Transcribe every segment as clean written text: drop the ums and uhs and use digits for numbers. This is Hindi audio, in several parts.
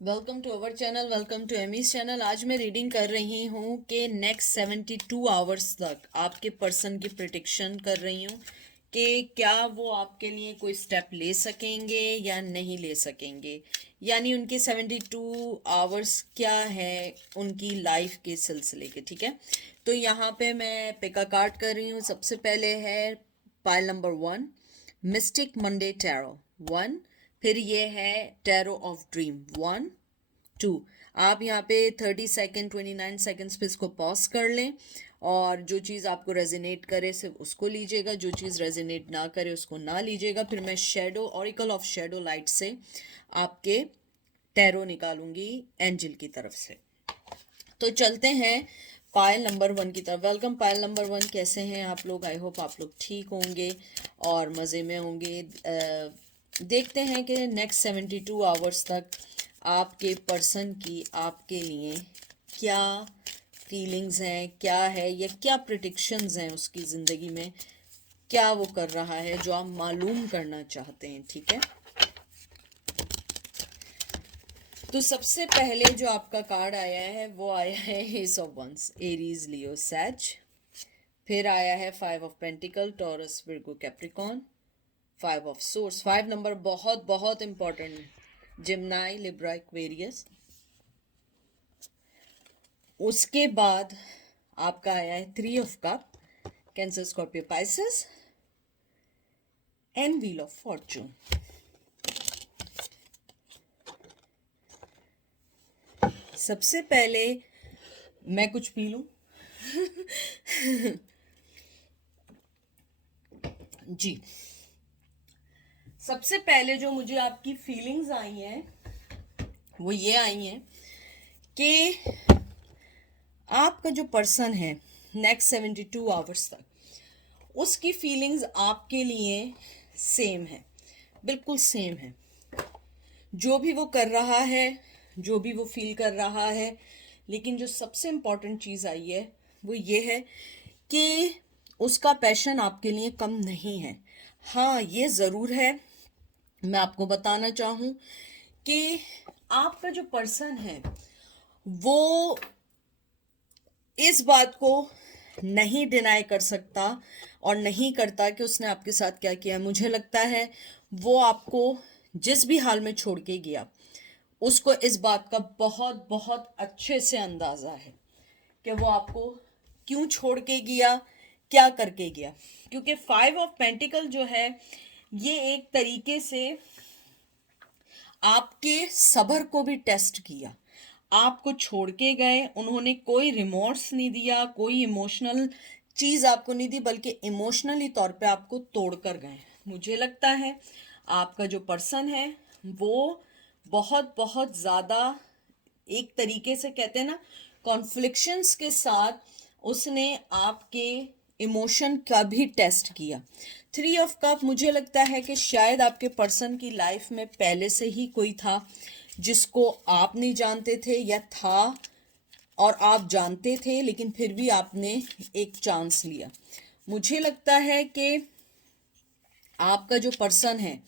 Welcome to our channel, welcome to Amy's channel. आज मैं रीडिंग कर रही हूँ कि नेक्स्ट 72 आवर्स तक आपके पर्सन की प्रिडिक्शन कर रही हूँ कि क्या वो आपके लिए कोई स्टेप ले सकेंगे या नहीं ले सकेंगे, यानी उनके 72 आवर्स क्या है उनकी लाइफ के सिलसिले के। ठीक है, तो यहाँ पे मैं पिका कार्ड कर रही हूँ। सबसे पहले है pile number 1, mistake Monday tarot 1। फिर ये है टैरो ऑफ ड्रीम 1 2। आप यहाँ पे 30 सेकेंड 29 सेकेंड्स पे इसको पॉज कर लें और जो चीज़ आपको रेजिनेट करे सिर्फ उसको लीजिएगा, जो चीज़ रेजिनेट ना करे उसको ना लीजिएगा। फिर मैं shadow oracle of shadow light से आपके टैरो निकालूंगी एंजल की तरफ से। तो चलते हैं पायल नंबर 1 की तरफ। वेलकम पायल नंबर 1, कैसे हैं आप लोग? आई होप आप लोग ठीक होंगे और मज़े में होंगे। देखते हैं कि नेक्स्ट 72 आवर्स तक आपके पर्सन की आपके लिए क्या फीलिंग्स हैं, क्या है या क्या प्रिडिक्शंस हैं उसकी ज़िंदगी में, क्या वो कर रहा है जो आप मालूम करना चाहते हैं। ठीक है, तो सबसे पहले जो आपका कार्ड आया है वो आया है ace of wands, Aries Leo सैज। फिर आया है 5 of pentacles, Taurus Virgo Capricorn. 5 of swords, 5 number बहुत बहुत इंपॉर्टेंट, जिम्नाई लिब्रा एक्वेरियस। उसके बाद आपका आया है 3 of cup, cancer Scorpio Pisces and wheel of Fortune. सबसे पहले मैं कुछ पी लूं। जी, सबसे पहले जो मुझे आपकी फीलिंग्स आई हैं वो ये आई हैं कि आपका जो पर्सन है नेक्स्ट 72 आवर्स तक उसकी फीलिंग्स आपके लिए सेम है, बिल्कुल सेम है। जो भी वो कर रहा है, जो भी वो फील कर रहा है, लेकिन जो सबसे इम्पॉर्टेंट चीज़ आई है वो ये है कि उसका पैशन आपके लिए कम नहीं है। हाँ, ये ज़रूर है, मैं आपको बताना चाहूँ कि आपका जो पर्सन है वो इस बात को नहीं डिनाई कर सकता और नहीं करता कि उसने आपके साथ क्या किया। मुझे लगता है वो आपको जिस भी हाल में छोड़ के गया उसको इस बात का बहुत बहुत अच्छे से अंदाज़ा है कि वो आपको क्यों छोड़ के गया, क्या करके गया। क्योंकि 5 ऑफ पेंटिकल जो है ये एक तरीके से आपके सब्र को भी टेस्ट किया। आपको छोड़ के गए, उन्होंने कोई रिमोर्स नहीं दिया, कोई इमोशनल चीज़ आपको नहीं दी, बल्कि इमोशनली तौर पे आपको तोड़ कर गए। मुझे लगता है आपका जो पर्सन है वो बहुत बहुत ज़्यादा, एक तरीके से कहते हैं ना, कॉन्फ्लिक्शंस के साथ उसने आपके इमोशन का भी टेस्ट किया। 3 ऑफ कप, मुझे लगता है कि शायद आपके पर्सन की लाइफ में पहले से ही कोई था जिसको आप नहीं जानते थे, या था और आप जानते थे लेकिन फिर भी आपने एक चांस लिया। मुझे लगता है कि आपका जो पर्सन है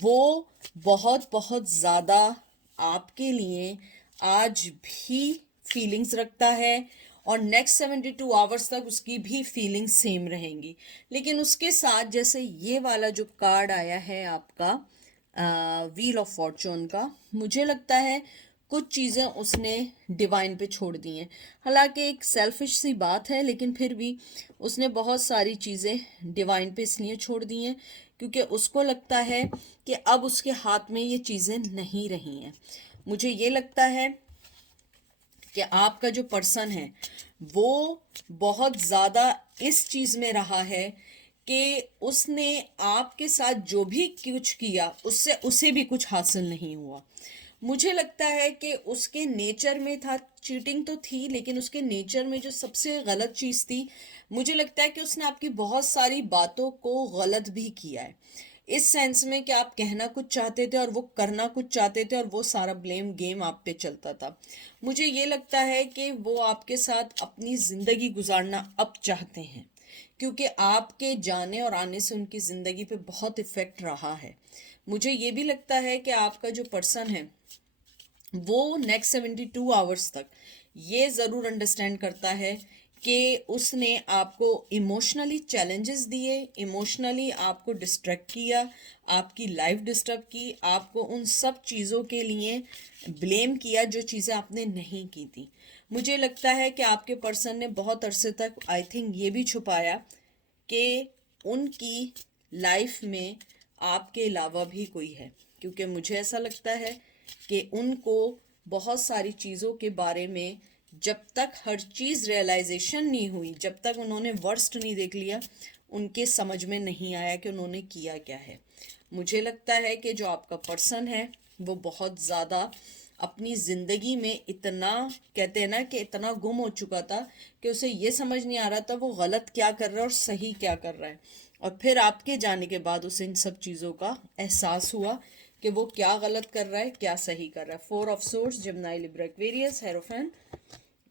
वो बहुत बहुत ज़्यादा आपके लिए आज भी फीलिंग्स रखता है और नेक्स्ट 72 आवर्स तक उसकी भी फीलिंग्स सेम रहेंगी। लेकिन उसके साथ जैसे ये वाला जो कार्ड आया है आपका व्हील ऑफ फॉर्चून का, मुझे लगता है कुछ चीज़ें उसने डिवाइन पे छोड़ दी हैं। हालांकि एक सेल्फिश सी बात है, लेकिन फिर भी उसने बहुत सारी चीज़ें डिवाइन पे इसलिए छोड़ दी हैं क्योंकि उसको लगता है कि अब उसके हाथ में ये चीज़ें नहीं रही हैं। मुझे ये लगता है कि आपका जो पर्सन है वो बहुत ज़्यादा इस चीज़ में रहा है कि उसने आपके साथ जो भी कुछ किया उससे उसे भी कुछ हासिल नहीं हुआ। मुझे लगता है कि उसके नेचर में था, चीटिंग तो थी, लेकिन उसके नेचर में जो सबसे गलत चीज़ थी, मुझे लगता है कि उसने आपकी बहुत सारी बातों को गलत भी किया है। इस सेंस में कि आप कहना कुछ चाहते थे और वो करना कुछ चाहते थे और वो सारा ब्लेम गेम आप पे चलता था। मुझे ये लगता है कि वो आपके साथ अपनी ज़िंदगी गुजारना अब चाहते हैं क्योंकि आपके जाने और आने से उनकी ज़िंदगी पे बहुत इफ़ेक्ट रहा है। मुझे ये भी लगता है कि आपका जो पर्सन है वो नेक्स्ट 72 आवर्स तक ये ज़रूर अंडरस्टैंड करता है कि उसने आपको इमोशनली चैलेंजेस दिए, इमोशनली आपको डिस्ट्रैक्ट किया, आपकी लाइफ डिस्टर्ब की, आपको उन सब चीज़ों के लिए ब्लेम किया जो चीज़ें आपने नहीं की थी। मुझे लगता है कि आपके पर्सन ने बहुत अरसे तक आई थिंक ये भी छुपाया कि उनकी लाइफ में आपके अलावा भी कोई है, क्योंकि मुझे ऐसा लगता है कि उनको बहुत सारी चीज़ों के बारे में जब तक हर चीज़ रियलाइजेशन नहीं हुई, जब तक उन्होंने वर्स्ट नहीं देख लिया, उनके समझ में नहीं आया कि उन्होंने किया क्या है। मुझे लगता है कि जो आपका पर्सन है वो बहुत ज़्यादा अपनी ज़िंदगी में इतना, कहते हैं ना कि इतना गुम हो चुका था कि उसे ये समझ नहीं आ रहा था वो गलत क्या कर रहा है और सही क्या कर रहा है। और फिर आपके जाने के बाद उसे इन सब चीज़ों का एहसास हुआ कि वो क्या गलत कर रहा है, क्या सही कर रहा है। 4 of swords, Gemini, Libra, Aquarius, hierophant,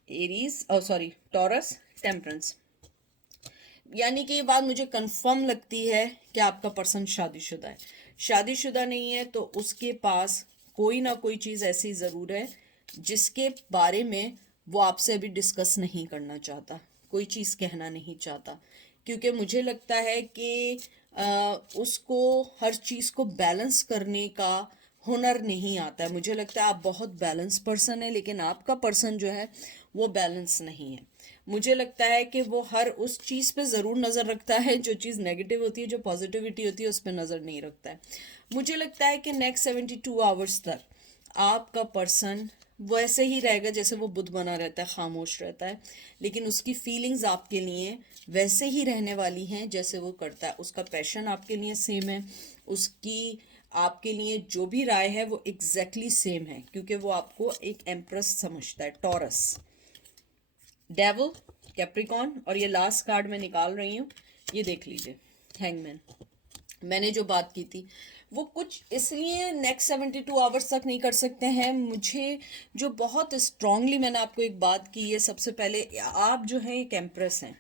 Aries, sorry, Taurus, temperance. यानी कि ये बात मुझे कंफर्म लगती है कि आपका पर्सन शादीशुदा है। शादीशुदा नहीं है तो उसके पास कोई ना कोई चीज़ ऐसी ज़रूर है जिसके बारे में वो आपसे अभी डिस्कस नहीं करना चाहता, कोई चीज़ कहना नहीं चाहता, क्योंकि मुझे लगता है कि उसको हर चीज़ को बैलेंस करने का हुनर नहीं आता है। मुझे लगता है आप बहुत बैलेंस पर्सन है, लेकिन आपका पर्सन जो है वो बैलेंस नहीं है। मुझे लगता है कि वो हर उस चीज़ पे ज़रूर नज़र रखता है जो चीज़ नेगेटिव होती है, जो पॉजिटिविटी होती है उस पर नज़र नहीं रखता है। मुझे लगता है कि नेक्स्ट 72 आवर्स तक आपका पर्सन वैसे ही रहेगा जैसे वो बुद्ध बना रहता है, खामोश रहता है, लेकिन उसकी फीलिंग्स आपके लिए वैसे ही रहने वाली हैं जैसे वो करता है। उसका पैशन आपके लिए सेम है, उसकी आपके लिए जो भी राय है वो एग्जैक्टली सेम है, क्योंकि वो आपको एक एम्प्रेस समझता है। टॉरस, डेविल, कैप्रिकॉन, और ये लास्ट कार्ड मैं निकाल रही हूँ, ये देख लीजिए, हैंगमैन। मैंने जो बात की थी वो कुछ इसलिए नेक्स्ट 72 आवर्स तक नहीं कर सकते हैं। मुझे जो बहुत स्ट्रांगली मैंने आपको एक बात की है, सबसे पहले आप जो हैं एक एम्प्रेस हैं।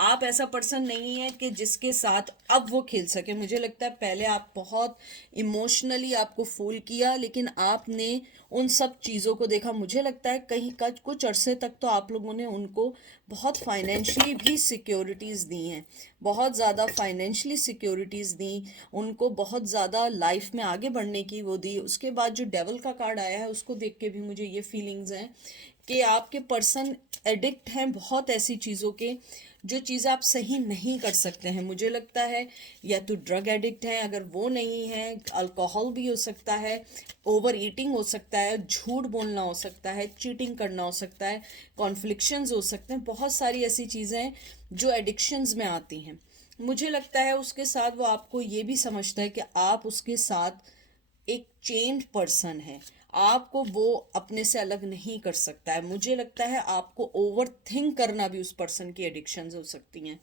आप ऐसा पर्सन नहीं है कि जिसके साथ अब वो खेल सके। मुझे लगता है पहले आप बहुत इमोशनली आपको फूल किया, लेकिन आपने उन सब चीज़ों को देखा। मुझे लगता है कहीं का कुछ अरसे तक तो आप लोगों ने उनको बहुत फाइनेंशियली भी सिक्योरिटीज़ दी हैं, बहुत ज़्यादा फाइनेंशियली सिक्योरिटीज़ दी, उनको बहुत ज़्यादा लाइफ में आगे बढ़ने की वो दी। उसके बाद जो डेवल का कार्ड आया है उसको देख के भी मुझे ये फीलिंग्स हैं कि आपके पर्सन एडिक्ट हैं बहुत ऐसी चीज़ों के जो चीज़ आप सही नहीं कर सकते हैं। मुझे लगता है या तो ड्रग एडिक्ट हैं, अगर वो नहीं है अल्कोहल भी हो सकता है, ओवर ईटिंग हो सकता है, झूठ बोलना हो सकता है, चीटिंग करना हो सकता है, कॉन्फ्लिक्शंस हो सकते हैं, बहुत सारी ऐसी चीज़ें हैं जो एडिक्शंस में आती हैं। मुझे लगता है उसके साथ वो आपको ये भी समझता है कि आप उसके साथ एक चेंज्ड पर्सन है, आपको वो अपने से अलग नहीं कर सकता है। मुझे लगता है आपको ओवर थिंक करना भी उस पर्सन की एडिक्शंस हो सकती हैं।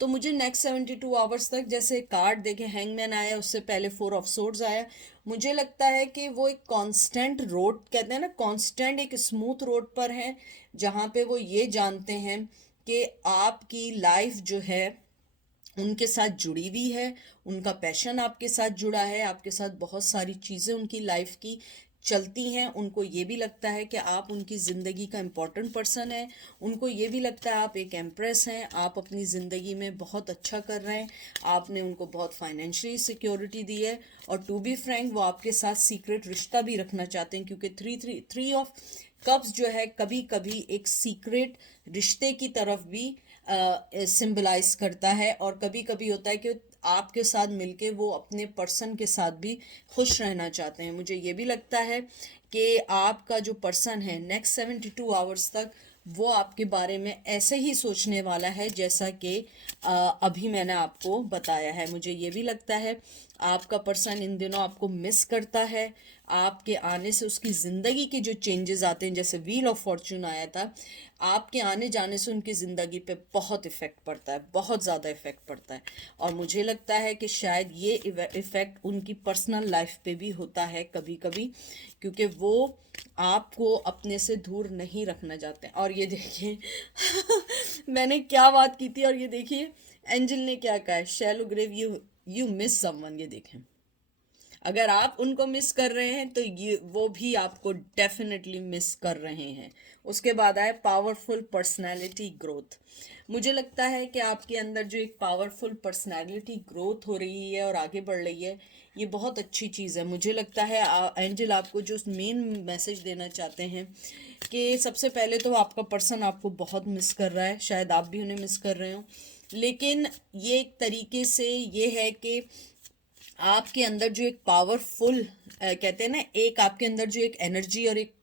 तो मुझे नेक्स्ट 72 आवर्स तक, जैसे कार्ड देखे हैंगमैन आया, उससे पहले 4 ऑफ सोर्ड्स आया, मुझे लगता है कि वो एक कांस्टेंट रोड, कहते हैं ना कांस्टेंट एक स्मूथ रोड पर है, जहाँ पे वो ये जानते हैं कि आपकी लाइफ जो है उनके साथ जुड़ी हुई है, उनका पैशन आपके साथ जुड़ा है, आपके साथ बहुत सारी चीज़ें उनकी लाइफ की चलती हैं। उनको ये भी लगता है कि आप उनकी ज़िंदगी का इम्पोर्टेंट पर्सन है, उनको ये भी लगता है आप एक एम्प्रेस हैं, आप अपनी ज़िंदगी में बहुत अच्छा कर रहे हैं, आपने उनको बहुत फाइनेंशियली सिक्योरिटी दी है। और टू बी फ्रैंक वो आपके साथ सीक्रेट रिश्ता भी रखना चाहते हैं, क्योंकि थ्री ऑफ कप्स जो है कभी कभी एक सीक्रेट रिश्ते की तरफ भी सिंबलाइज करता है, और कभी कभी होता है कि आपके साथ मिलके वो अपने पर्सन के साथ भी खुश रहना चाहते हैं। मुझे ये भी लगता है कि आपका जो पर्सन है नेक्स्ट 72 आवर्स तक वो आपके बारे में ऐसे ही सोचने वाला है जैसा कि अभी मैंने आपको बताया है। मुझे ये भी लगता है आपका पर्सन इन दिनों आपको मिस करता है। आपके आने से उसकी ज़िंदगी के जो चेंजेस आते हैं, जैसे व्हील ऑफ फॉर्चून आया था, आपके आने जाने से उनकी ज़िंदगी पे बहुत इफ़ेक्ट पड़ता है, बहुत ज़्यादा इफ़ेक्ट पड़ता है। और मुझे लगता है कि शायद ये इफ़ेक्ट उनकी पर्सनल लाइफ पे भी होता है कभी कभी, क्योंकि वो आपको अपने से दूर नहीं रखना चाहते हैं। और ये देखिए मैंने क्या बात की थी, और ये देखिए एंजल ने क्या कहा है, shallow grave, you miss someone. ये देखें, अगर आप उनको मिस कर रहे हैं तो ये वो भी आपको डेफिनेटली मिस कर रहे हैं। उसके बाद आए पावरफुल पर्सनालिटी ग्रोथ। मुझे लगता है कि आपके अंदर जो एक पावरफुल पर्सनालिटी ग्रोथ हो रही है और आगे बढ़ रही है, ये बहुत अच्छी चीज़ है। मुझे लगता है एंजल आपको जो मेन मैसेज देना चाहते हैं कि सबसे पहले तो आपका पर्सन आपको बहुत मिस कर रहा है, शायद आप भी उन्हें मिस कर रहे हो, लेकिन ये एक तरीके से ये है कि आपके अंदर जो एक पावरफुल कहते हैं ना, एक आपके अंदर जो एक एनर्जी और एक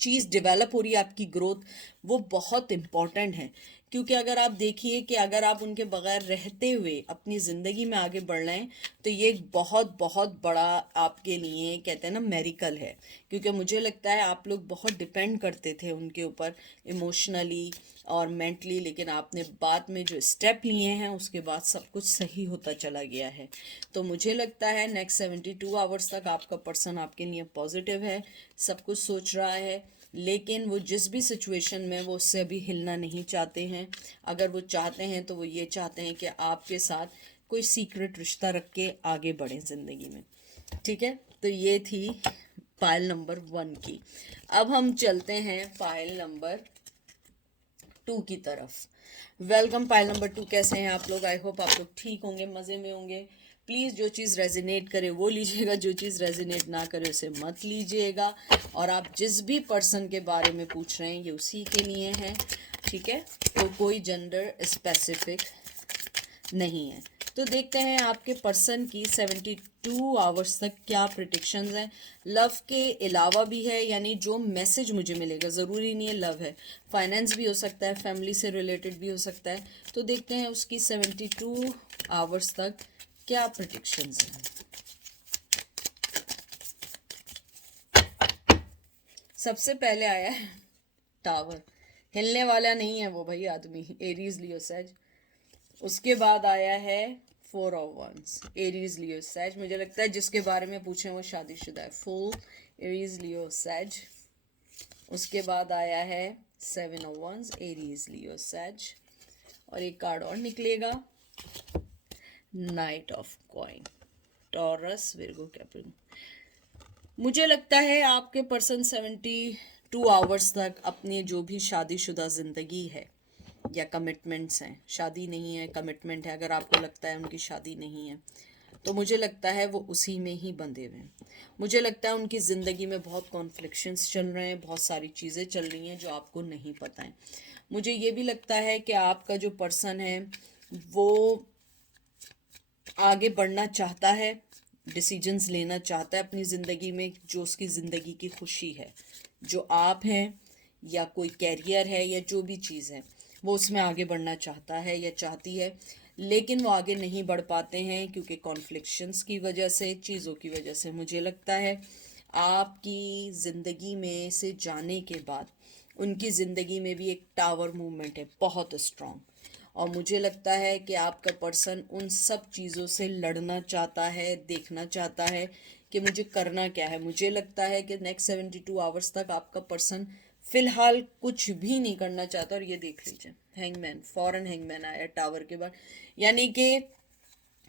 चीज़ डेवलप हो रही है, आपकी ग्रोथ, वो बहुत इम्पॉर्टेंट है। क्योंकि अगर आप देखिए कि अगर आप उनके बगैर रहते हुए अपनी ज़िंदगी में आगे बढ़ रहे हैं तो ये एक बहुत बहुत बड़ा आपके लिए कहते हैं ना मेरिकल है। क्योंकि मुझे लगता है आप लोग बहुत डिपेंड करते थे उनके ऊपर इमोशनली और मेंटली, लेकिन आपने बाद में जो स्टेप लिए हैं उसके बाद सब कुछ सही होता चला गया है। तो मुझे लगता है नेक्स्ट 72 आवर्स तक आपका पर्सन आपके लिए पॉजिटिव है, सब कुछ सोच रहा है, लेकिन वो जिस भी सिचुएशन में वो उससे अभी हिलना नहीं चाहते हैं। अगर वो चाहते हैं तो वो ये चाहते हैं कि आपके साथ कोई सीक्रेट रिश्ता रख के आगे बढ़ें ज़िंदगी में। ठीक है, तो ये थी पायल नंबर 1 की। अब हम चलते हैं पायल नंबर 2 की तरफ। वेलकम पायल नंबर 2, कैसे हैं आप लोग? आई होप आप लोग ठीक होंगे, मज़े में होंगे। प्लीज़ जो चीज़ रेजिनेट करे वो लीजिएगा, जो चीज़ रेजिनेट ना करे उसे मत लीजिएगा। और आप जिस भी पर्सन के बारे में पूछ रहे हैं ये उसी के लिए है, ठीक है? तो कोई जेंडर स्पेसिफिक नहीं है। तो देखते हैं आपके पर्सन की 72 आवर्स तक क्या प्रिडिक्शंस हैं। लव के अलावा भी है, यानी जो मैसेज मुझे मिलेगा, ज़रूरी नहीं है लव है, फाइनेंस भी हो सकता है, फैमिली से रिलेटेड भी हो सकता है। तो देखते हैं उसकी 72 आवर्स तक क्या प्रिडिक्शंस हैं। सबसे पहले आया है टावर, हिलने वाला नहीं है वो भाई आदमी, एरीज लियो सैज। उसके बाद आया है 4 ऑफ वंस, एरीज लियो सैज। मुझे लगता है जिसके बारे में पूछे वो शादीशुदा है, फुल एरीज लियो सैज। उसके बाद आया है 7 ऑफ वंस, एरीज लियो सैज। और एक कार्ड और निकलेगा, night of coin, taurus Virgo Capricorn. मुझे लगता है आपके पर्सन 72 आवर्स तक अपनी जो भी शादीशुदा ज़िंदगी है या कमिटमेंट्स हैं, शादी नहीं है कमिटमेंट है, अगर आपको लगता है उनकी शादी नहीं है तो मुझे लगता है वो उसी में ही बंधे हुए हैं। मुझे लगता है उनकी ज़िंदगी में बहुत कॉन्फ्लिक्शंस चल रहे हैं, बहुत सारी चीज़ें चल रही हैं जो आपको नहीं पता है। मुझे ये भी लगता है कि आपका जो पर्सन है वो आगे बढ़ना चाहता है, डिसीजंस लेना चाहता है अपनी ज़िंदगी में, जो उसकी ज़िंदगी की खुशी है, जो आप हैं या कोई कैरियर है या जो भी चीज़ है, वो उसमें आगे बढ़ना चाहता है या चाहती है, लेकिन वो आगे नहीं बढ़ पाते हैं क्योंकि कॉन्फ्लिक्शंस की वजह से, चीज़ों की वजह से। मुझे लगता है आपकी ज़िंदगी में से जाने के बाद उनकी ज़िंदगी में भी एक टावर मूवमेंट है बहुत स्ट्रॉन्ग, और मुझे लगता है कि आपका पर्सन उन सब चीज़ों से लड़ना चाहता है, देखना चाहता है कि मुझे करना क्या है। मुझे लगता है कि नेक्स्ट 72 आवर्स तक आपका पर्सन फिलहाल कुछ भी नहीं करना चाहता। और ये देख लीजिए हैंगमैन, फॉरेन हैंगमैन आया टावर के बाद, यानी कि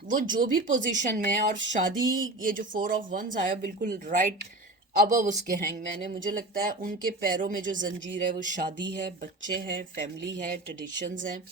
वो जो भी पोजीशन में है, और शादी, ये जो 4 ऑफ वंस आया बिल्कुल राइट अबव उसके हैंगमैन है। मुझे लगता है उनके पैरों में जो जंजीर है वो शादी है, बच्चे हैं, फैमिली है, ट्रेडिशंस हैं।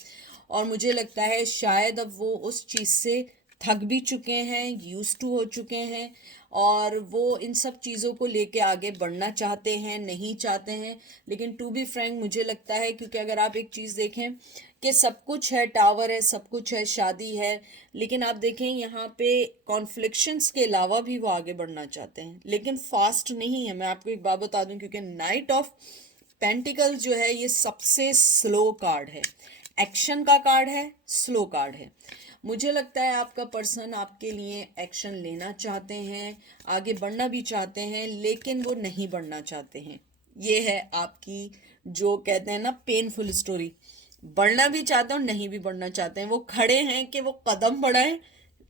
और मुझे लगता है शायद अब वो उस चीज़ से थक भी चुके हैं, यूज टू हो चुके हैं, और वो इन सब चीज़ों को लेके आगे बढ़ना चाहते हैं, नहीं चाहते हैं। लेकिन टू बी फ्रैंक मुझे लगता है, क्योंकि अगर आप एक चीज़ देखें कि सब कुछ है, टावर है, सब कुछ है, शादी है, लेकिन आप देखें यहाँ पे कॉन्फ्लिक्शंस के अलावा भी वो आगे बढ़ना चाहते हैं, लेकिन फास्ट नहीं है। मैं आपको एक बात बता दूं, क्योंकि नाइट ऑफ पेंटिकल्स जो है ये सबसे स्लो कार्ड है, एक्शन का कार्ड है, स्लो कार्ड है। मुझे लगता है आपका पर्सन आपके लिए एक्शन लेना चाहते हैं, आगे बढ़ना भी चाहते हैं, लेकिन वो नहीं बढ़ना चाहते हैं। ये है आपकी जो कहते हैं ना पेनफुल स्टोरी, बढ़ना भी चाहते हैं और नहीं भी बढ़ना चाहते हैं। वो खड़े हैं कि वो कदम बढ़ाएं,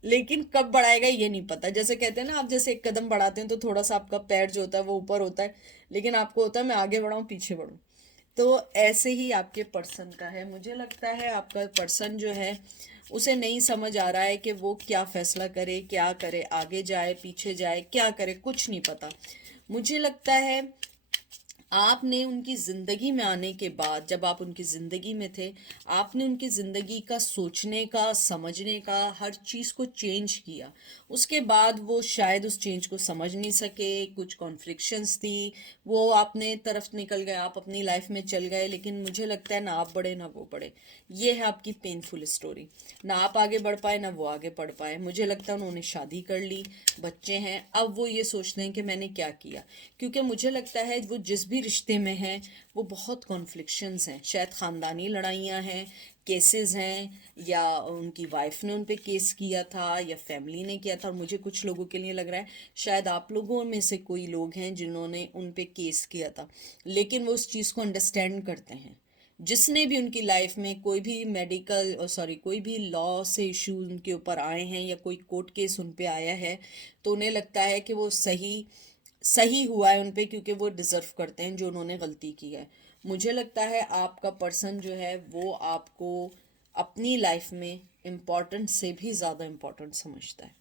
लेकिन कब बढ़ाएगा ये नहीं पता। जैसे कहते हैं ना, आप जैसे एक कदम बढ़ाते हैं तो थोड़ा सा आपका पैर जो होता है वो ऊपर होता है, लेकिन आपको होता है मैं आगे बढ़ाऊं पीछे बढ़ूं। तो ऐसे ही आपके पर्सन का है। मुझे लगता है आपका पर्सन जो है उसे नहीं समझ आ रहा है कि वो क्या फैसला करे, क्या करे, आगे जाए पीछे जाए, क्या करे, कुछ नहीं पता। मुझे लगता है आपने उनकी ज़िंदगी में आने के बाद, जब आप उनकी ज़िंदगी में थे, आपने उनकी ज़िंदगी का सोचने का, समझने का, हर चीज़ को चेंज किया। उसके बाद वो शायद उस चेंज को समझ नहीं सके, कुछ कॉन्फ्लिक्शंस थी, वो आपने तरफ निकल गए, आप अपनी लाइफ में चल गए, लेकिन मुझे लगता है ना आप बढ़े ना वो बढ़े। ये है आपकी पेनफुल स्टोरी। ना आप आगे बढ़ पाए ना वो आगे बढ़ पाए। मुझे लगता है उन्होंने शादी कर ली, बच्चे हैं, अब वो ये सोचते हैं कि मैंने क्या किया। क्योंकि मुझे लगता है वो जिस भी रिश्ते में हैं वो बहुत कॉन्फ्लिक्शंस हैं, शायद ख़ानदानी लड़ाइयाँ हैं, केसेस हैं, या उनकी वाइफ ने उन पे केस किया था या फैमिली ने किया था। और मुझे कुछ लोगों के लिए लग रहा है शायद आप लोगों में से कोई लोग हैं जिन्होंने उन पे केस किया था, लेकिन वो उस चीज़ को अंडरस्टैंड करते हैं। जिसने भी उनकी लाइफ में कोई भी कोई भी लॉ से इशू उनके ऊपर आए हैं या कोई कोर्ट केस उन पे आया है, तो उन्हें लगता है कि वो सही सही हुआ है उन पे, क्योंकि वो डिज़र्व करते हैं जो उन्होंने गलती की है। मुझे लगता है आपका पर्सन जो है वो आपको अपनी लाइफ में इम्पोर्टेंट से भी ज़्यादा इम्पोर्टेंट समझता है।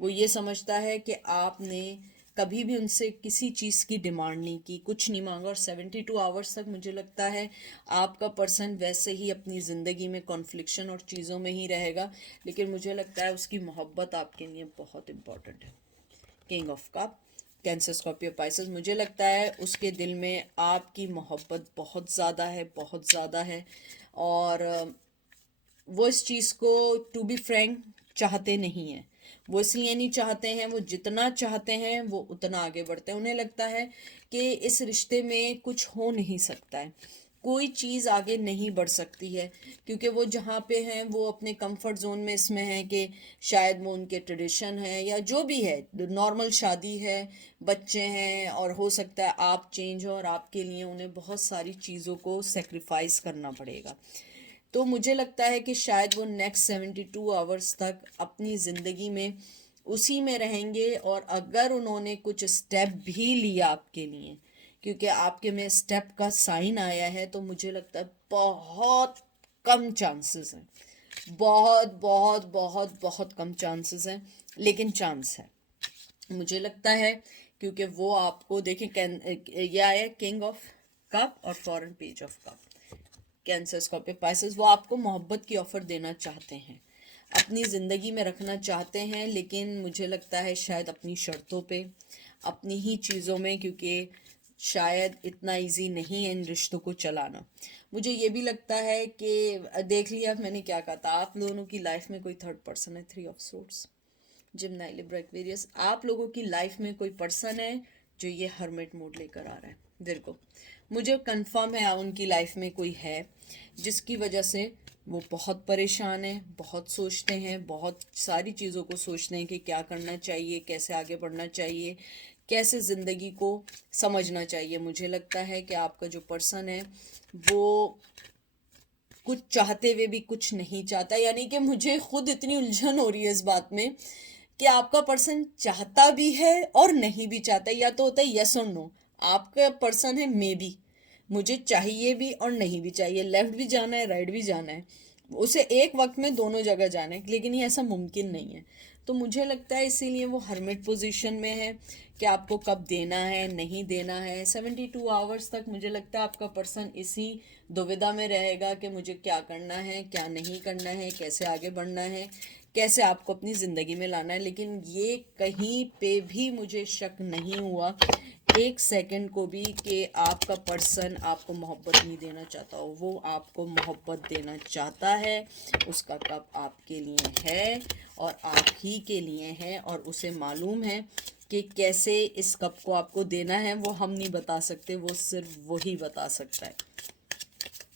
वो ये समझता है कि आपने कभी भी उनसे किसी चीज़ की डिमांड नहीं की, कुछ नहीं मांगा, और 72 आवर्स तक मुझे लगता है आपका पर्सन वैसे ही अपनी ज़िंदगी में कॉन्फ्लिक्शन और चीज़ों में ही रहेगा। लेकिन मुझे लगता है उसकी मोहब्बत आपके लिए बहुत इम्पोर्टेंट है। King of cup, cancer, Scorpio, Pisces. मुझे लगता है उसके दिल में आपकी मोहब्बत बहुत ज़्यादा है, बहुत ज़्यादा है। और वो इस चीज़ को, टू बी फ्रैंक, चाहते नहीं हैं। वो इसलिए नहीं चाहते हैं, वो जितना चाहते हैं वो उतना आगे बढ़ते हैं। उन्हें लगता है कि इस रिश्ते में कुछ हो नहीं सकता है, कोई चीज़ आगे नहीं बढ़ सकती है, क्योंकि वो जहाँ पे हैं वो अपने कंफर्ट जोन में इसमें हैं कि शायद वो उनके ट्रेडिशन है या जो भी है, नॉर्मल शादी है, बच्चे हैं, और हो सकता है आप चेंज हो और आपके लिए उन्हें बहुत सारी चीज़ों को सेक्रीफाइस करना पड़ेगा। तो मुझे लगता है कि शायद वो नेक्स्ट 72 आवर्स तक अपनी ज़िंदगी में उसी में रहेंगे। और अगर उन्होंने कुछ स्टेप भी लिया आपके लिए, क्योंकि आपके में स्टेप का साइन आया है, तो मुझे लगता है बहुत कम चांसेस हैं, बहुत बहुत बहुत बहुत कम चांसेस हैं, लेकिन चांस है मुझे लगता है। क्योंकि वो आपको देखें, ये आया किंग ऑफ कप और foreign page of cup. Cancer, Scorpio, Pisces, वो आपको मोहब्बत की ऑफ़र देना चाहते हैं, अपनी ज़िंदगी में रखना चाहते हैं, लेकिन मुझे लगता है शायद अपनी शर्तों पे, अपनी ही चीज़ों में, क्योंकि शायद इतना इजी नहीं है इन रिश्तों को चलाना। मुझे ये भी लगता है कि देख लिया मैंने क्या कहा था, आप दोनों की लाइफ में कोई थर्ड पर्सन है। 3 ऑफ सोर्ड्स, जिम्नाई, लिब्रा, एक्वेरियस, आप लोगों की लाइफ में कोई पर्सन है जो ये हर्मिट मोड लेकर आ रहा है। देखो, मुझे कंफर्म है उनकी लाइफ में कोई है जिसकी वजह से वो बहुत परेशान है, बहुत सोचते हैं, बहुत सारी चीज़ों को सोचते हैं कि क्या करना चाहिए, कैसे आगे बढ़ना चाहिए, कैसे ज़िंदगी को समझना चाहिए। मुझे लगता है कि आपका जो पर्सन है वो कुछ चाहते हुए भी कुछ नहीं चाहता, यानी कि मुझे खुद इतनी उलझन हो रही है इस बात में कि आपका पर्सन चाहता भी है और नहीं भी चाहता। या तो होता है यस और नो, आपका पर्सन है मे बी, मुझे चाहिए भी और नहीं भी चाहिए, लेफ्ट भी जाना है राइट भी जाना है, उसे एक वक्त में दोनों जगह जाना है, लेकिन ये ऐसा मुमकिन नहीं है। तो मुझे लगता है इसीलिए वो हर्मिट पोजीशन में है कि आपको कब देना है नहीं देना है। 72 आवर्स तक मुझे लगता है आपका पर्सन इसी दुविधा में रहेगा कि मुझे क्या करना है, क्या नहीं करना है, कैसे आगे बढ़ना है, कैसे आपको अपनी ज़िंदगी में लाना है। लेकिन ये कहीं पे भी मुझे शक नहीं हुआ एक सेकंड को भी कि आपका पर्सन आपको मोहब्बत नहीं देना चाहता हो। वो आपको मोहब्बत देना चाहता है, उसका कप आपके लिए है और आप ही के लिए है, और उसे मालूम है कि कैसे इस कप को आपको देना है। वो हम नहीं बता सकते, वो सिर्फ वही बता सकता है।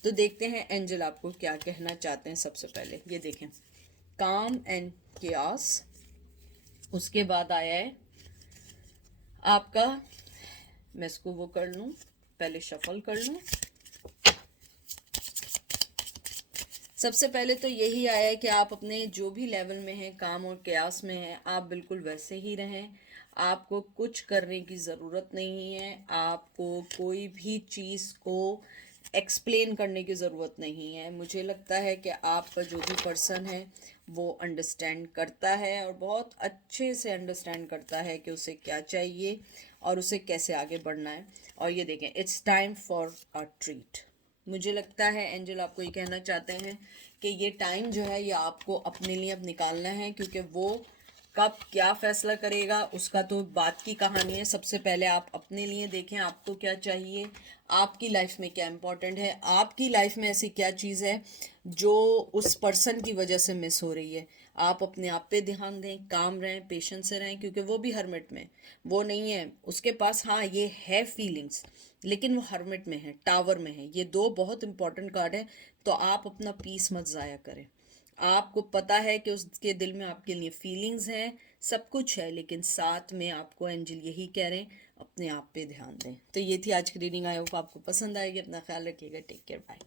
तो देखते हैं एंजल आपको क्या कहना चाहते हैं। सबसे पहले ये देखें, काम एंड केओस, उसके बाद आया है आपका, मैं इसको वो कर लूँ, पहले शफल कर लूँ। सबसे पहले तो यही आया है कि आप अपने जो भी लेवल में हैं, काम और कयास में हैं, आप बिल्कुल वैसे ही रहें। आपको कुछ करने की ज़रूरत नहीं है, आपको कोई भी चीज़ को एक्सप्लेन करने की ज़रूरत नहीं है। मुझे लगता है कि आपका जो भी पर्सन है वो अंडरस्टैंड करता है और बहुत अच्छे से अंडरस्टैंड करता है कि उसे क्या चाहिए और उसे कैसे आगे बढ़ना है। और ये देखें, it's time for a treat. मुझे लगता है एंजल आपको ये कहना चाहते हैं कि ये टाइम जो है ये आपको अपने लिए अब निकालना है, क्योंकि वो कब क्या फैसला करेगा उसका तो बात की कहानी है। सबसे पहले आप अपने लिए देखें आपको क्या चाहिए, आपकी लाइफ में क्या इम्पोर्टेंट है, आपकी लाइफ में ऐसी क्या चीज़ है जो उस पर्सन की वजह से मिस हो रही है। आप अपने आप पे ध्यान दें, काम रहें, पेशेंस से रहें, क्योंकि वो भी हर्मिट में, वो नहीं है उसके पास, हाँ ये है फीलिंग्स, लेकिन वो हर्मिट में है, टावर में है। ये दो बहुत इंपॉर्टेंट कार्ड है। तो आप अपना पीस मत ज़ाया करें। आपको पता है कि उसके दिल में आपके लिए फीलिंग्स हैं, सब कुछ है, लेकिन साथ में आपको एंजल यही कह रहे हैं अपने आप पे ध्यान दें। तो ये थी आज की रीडिंग। आई होप आपको पसंद आएगी। अपना ख्याल रखिएगा। Take care, bye.